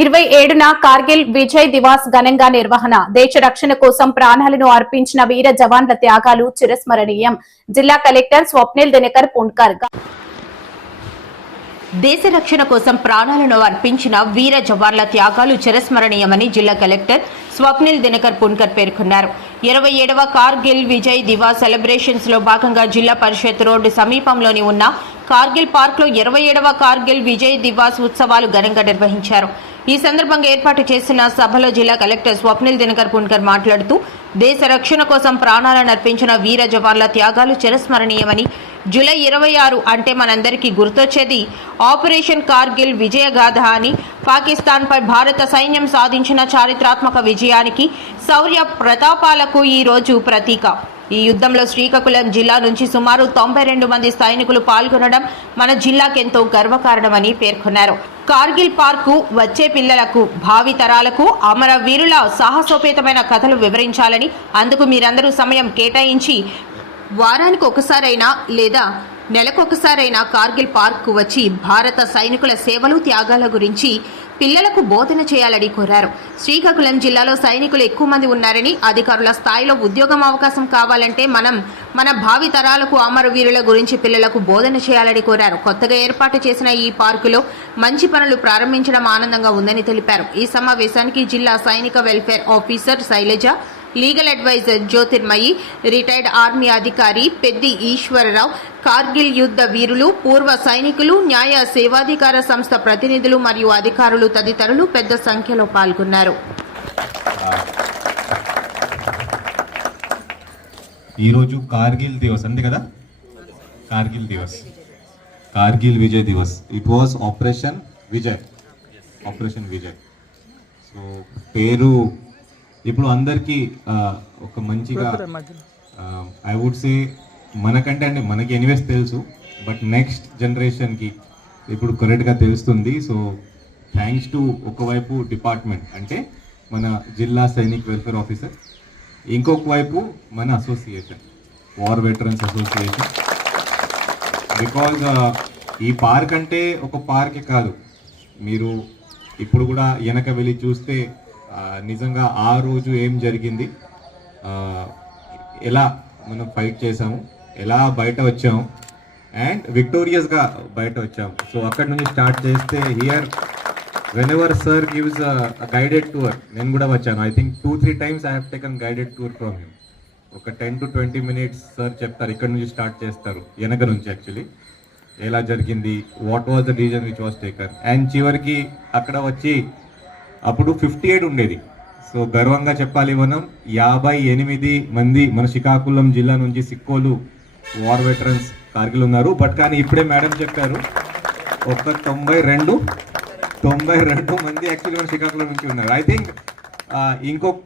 27న కార్గిల్ విజయ్ దివాస్ ఘనంగా నిర్వహణ. దేశ రక్షణ కోసం ప్రాణాలను అర్పించిన వీర జవాన్ల త్యాగాలు చిరస్మరణీయం. జిల్లా కలెక్టర్ స్వప్నిల్ దినకర్ పుండ్కర్. దేశ రక్షణ కోసం ప్రాణాలను అర్పించిన వీర జవాన్ల త్యాగాలు చిరస్మరణీయమని జిల్లా కలెక్టర్ స్వప్నిల్ దినకర్ పుండ్కర్ పేర్కొన్నారు. 27వ కార్గిల్ విజయ్ దివాస్ సెలబ్రేషన్స్ లో భాగంగా జిల్లా పరిషత్ రోడ్డు సమీపంలోని ఉన్న కార్గిల్ పార్క్ లో 27వ కార్గిల్ విజయ్ దివాస్ ఉత్సవాలు ఘనంగా నిర్వహించారు. ఈ సందర్భంగా ఏర్పాటు చేసిన సభలో జిల్లా కలెక్టర్ స్వప్నిల్ దినకర్ పుండ్కర్ మాట్లాడుతూ దేశ రక్షణ కోసం ప్రాణాలను అర్పించిన వీర జవాన్ల త్యాగాలు చిరస్మరణీయమని, జూలై 26 అంటే మనందరికీ గుర్తొచ్చేది ఆపరేషన్ కార్గిల్ విజయగాథ అని, పాకిస్తాన్పై భారత సైన్యం సాధించిన చారిత్రాత్మక విజయానికి, శౌర్య ప్రతాపాలకు ఈ రోజు ప్రతీక. ఈ యుద్ధంలో శ్రీకాకుళం జిల్లా నుంచి సుమారు 92 మంది సైనికులు పాల్గొనడం మన జిల్లాకెంతో గర్వకారణమని పేర్కొన్నారు. కార్గిల్ పార్కు వచ్చే పిల్లలకు, భావి తరాలకు అమరవీరుల సాహసోపేతమైన కథలు వివరించాలని, అందుకు మీరందరూ సమయం కేటాయించి వారానికి ఒకసారైనా లేదా నెలకొకసారైనా కార్గిల్ పార్కు వచ్చి భారత సైనికుల సేవలు, త్యాగాల గురించి పిల్లలకు బోధన చేయాలని కోరారు. శ్రీకాకుళం జిల్లాలో సైనికులు ఎక్కువ మంది ఉన్నారని, అధికారుల స్థాయిలో ఉద్యోగం అవకాశం కావాలంటే మన భావి తరాలకు అమరవీరుల గురించి పిల్లలకు బోధన చేయాలని కోరారు. కొత్తగా ఏర్పాటు చేసిన ఈ పార్కులో మంచి పనులు ప్రారంభించడం ఆనందంగా ఉందని తెలిపారు. ఈ సమావేశానికి జిల్లా సైనిక welfare officer Shailaja, legal adviser Jyotirmayi, retired army అధికారి పెద్ది ఈశ్వరరావు, కార్గిల్ యుద్ధ వీరులు, పూర్వ సైనికులు, న్యాయ సేవాధికార సంస్థ ప్రతినిధులు మరియు అధికారులు తదితరులు పెద్ద సంఖ్యలో పాల్గొన్నారు. ఈరోజు కార్గిల్ దివస్ అంతే కదా, Kargil Diwas, Kargil Vijay Diwas. It was operation Vijay. So పేరు ఇప్పుడు అందరికీ ఒక మంచిగా ఐ వుడ్ సే మనకంటే అంటే మనకి ఎనీవేస్ తెలుసు, బట్ నెక్స్ట్ జనరేషన్కి ఇప్పుడు కరెక్ట్గా తెలుస్తుంది. సో థ్యాంక్స్ టు ఒకవైపు డిపార్ట్మెంట్ అంటే మన జిల్లా సైనిక్ వెల్ఫేర్ ఆఫీసర్, ఇంకొక వైపు మన association war veterans association. Because ఈ పార్క్ అంటే ఒక పార్కే కాదు, మీరు ఇప్పుడు కూడా వెనక వెళ్ళి చూస్తే నిజంగా ఆ రోజు ఏం జరిగింది, ఎలా మనం ఫైట్ చేసాము, ఎలా బయట వచ్చాము అండ్ విక్టోరియస్గా బయట వచ్చాము. సో అక్కడ నుంచి స్టార్ట్ చేస్తే here whenever sir gives guided tour, నేను కూడా వచ్చాను. I think 2-3 times I have taken guided tour from him. ఒక 10 to 20 minutes సార్ చెప్తారు, ఇక్కడ నుంచి స్టార్ట్ చేస్తారు, వెనక నుంచి యాక్చువల్లీ ఎలా జరిగింది, what was the reason which was taken. And చివరికి అక్కడ వచ్చి అప్పుడు 58 ఉండేది. సో గర్వంగా చెప్పాలి, మనం 58 మంది మన శ్రీకాకుళం జిల్లా నుంచి సిక్కోలు వార్ వెటరన్స్ కార్గిల్ ఉన్నారు. బట్ కానీ ఇప్పుడే మేడం చెప్పారు ఒక 92 మంది యాక్చువల్లీ మన శ్రీకాకుళం నుంచి ఉన్నారు. ఐ థింక్ ఇంకొక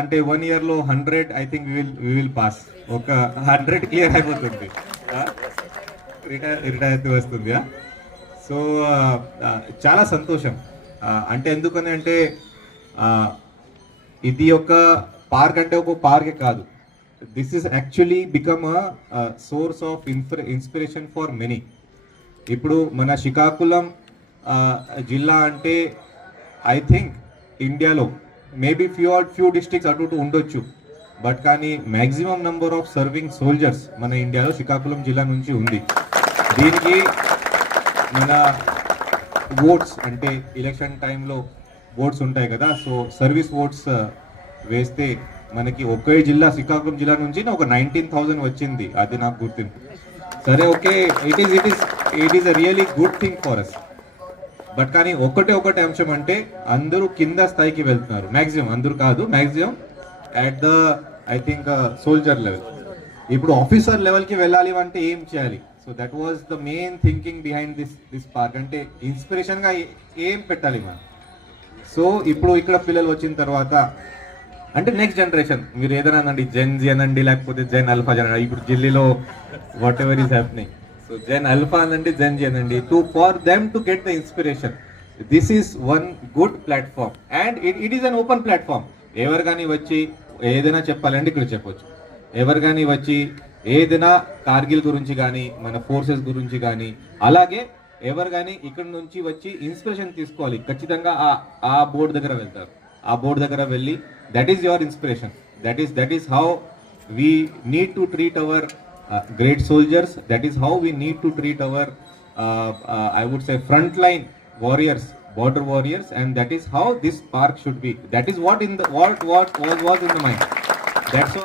అంటే 1 yearలో 100 I think we will pass. ఒక 100 క్లియర్ అయిపోతుంది, రిటైర్ అయితే వస్తుంది. సో చాలా సంతోషం. అంటే ఎందుకని అంటే ఇది ఒక పార్క్ అంటే ఒక పార్కే కాదు, this is actually become a source of inspiration for many. ఇప్పుడు మన శ్రీకాకుళం జిల్లా అంటే ఐ థింక్ ఇండియాలో మేబీ ఫ్యూ డిస్ట్రిక్ట్స్ అటు ఉండొచ్చు, బట్ కానీ maximum number of serving soldiers మన ఇండియాలో శ్రీకాకుళం జిల్లా నుంచి ఉంది. దీనికి మన ఓట్స్ అంటే ఎలక్షన్ టైంలో ఓట్స్ ఉంటాయి కదా, సో సర్వీస్ ఓట్స్ వేస్తే మనకి ఒకే జిల్లా శ్రీకాకుళం జిల్లా నుంచి ఒక 19,000 వచ్చింది, అది నాకు గుర్తింపు. సరే okay, it is a really good thing for us. But కానీ ఒకటే అంశం అంటే అందరూ కింద స్థాయికి వెళ్తున్నారు, మ్యాక్సిమం అందరూ కాదు, maximum at the I think soldier level. ఇప్పుడు ఆఫీసర్ లెవెల్కి వెళ్ళాలి అంటే ఏం చేయాలి? So that was the main thinking behind this park. అంటే ఇన్స్పిరేషన్గా ఏం పెట్టాలి మనం. సో ఇప్పుడు ఇక్కడ పిల్లలు వచ్చిన తర్వాత అంటే నెక్స్ట్ జనరేషన్ మీరు ఏదైనా అనండి, జెన్ జీ అనండి, లేకపోతే జెన్ అల్ఫా అనండి. ఇప్పుడు ఢిల్లీలో whatever is happening, so gen alpha అనండి, జెన్ జీ అనండి, for them to get the inspiration. This is one good platform and it is an open platform. ఎవరు కానీ వచ్చి ఏదైనా చెప్పాలంటే ఇక్కడ చెప్పొచ్చు. ఎవరు కానీ వచ్చి ఏదైనా కార్గిల్ గురించి కానీ మన ఫోర్సెస్ గురించి కానీ అలాగే ఎవరు కానీ ఇక్కడ నుంచి వచ్చి ఇన్స్పిరేషన్ తీసుకోవాలి. ఖచ్చితంగా ఆ బోర్డు దగ్గర వెళ్తారు. ఆ బోర్డు దగ్గర వెళ్ళి that is your inspiration. That is how we need to treat our great soldiers. That is how we need to treat our I would say frontline warriors, border warriors, and that is how this park should be. That is what was in the mind. That's all.